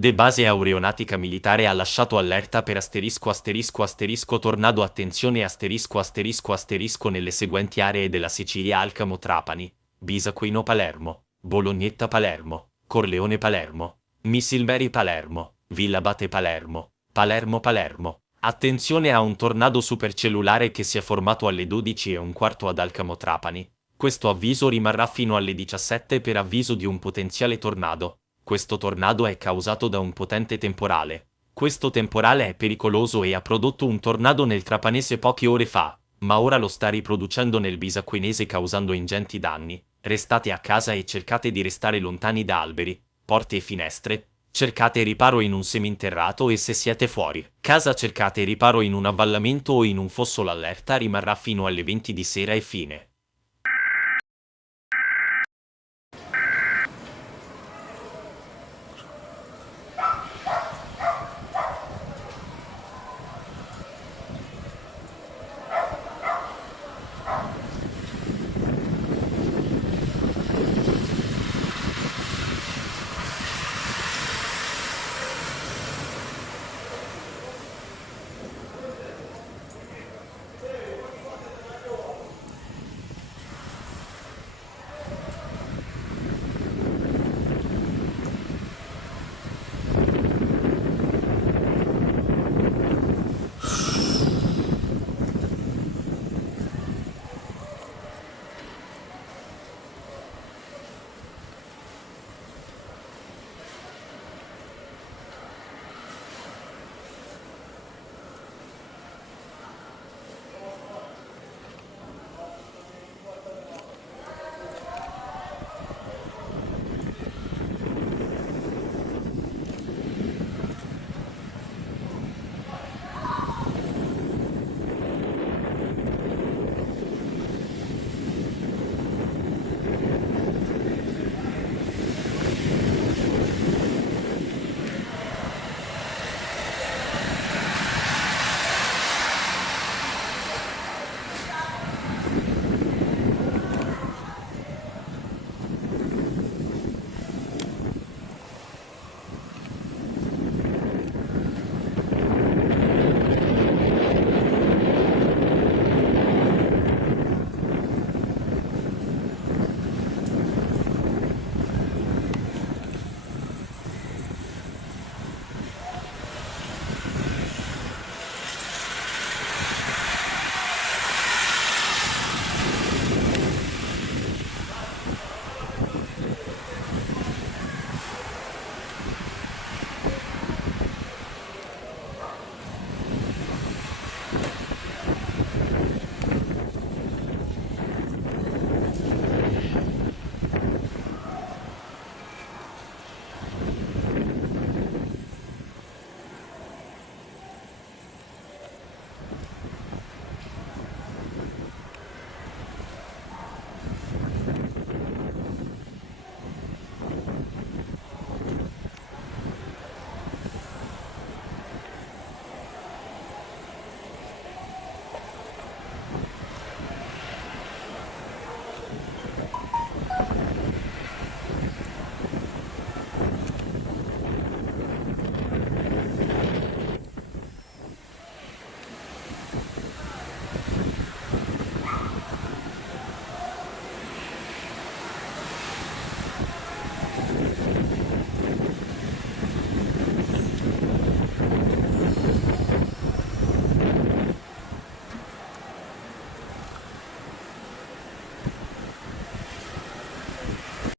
De base aeronautica militare ha lasciato allerta per tornado attenzione nelle seguenti aree della Sicilia: Alcamo Trapani, Bisacquino Palermo, Bolognetta Palermo, Corleone Palermo, Missilmeri Palermo, Villabate Palermo, Palermo. Attenzione a un tornado supercellulare che si è formato alle 12:15 ad Alcamo Trapani. Questo avviso rimarrà fino alle 17 per avviso di un potenziale tornado. Questo tornado è causato da un potente temporale. Questo temporale è pericoloso e ha prodotto un tornado nel Trapanese poche ore fa, ma ora lo sta riproducendo nel Bisacquinese causando ingenti danni. Restate a casa e cercate di restare lontani da alberi, porte e finestre. Cercate riparo in un seminterrato e se siete fuori casa cercate riparo in un avvallamento o in un fosso. L'allerta rimarrà fino alle 20 di sera e fine.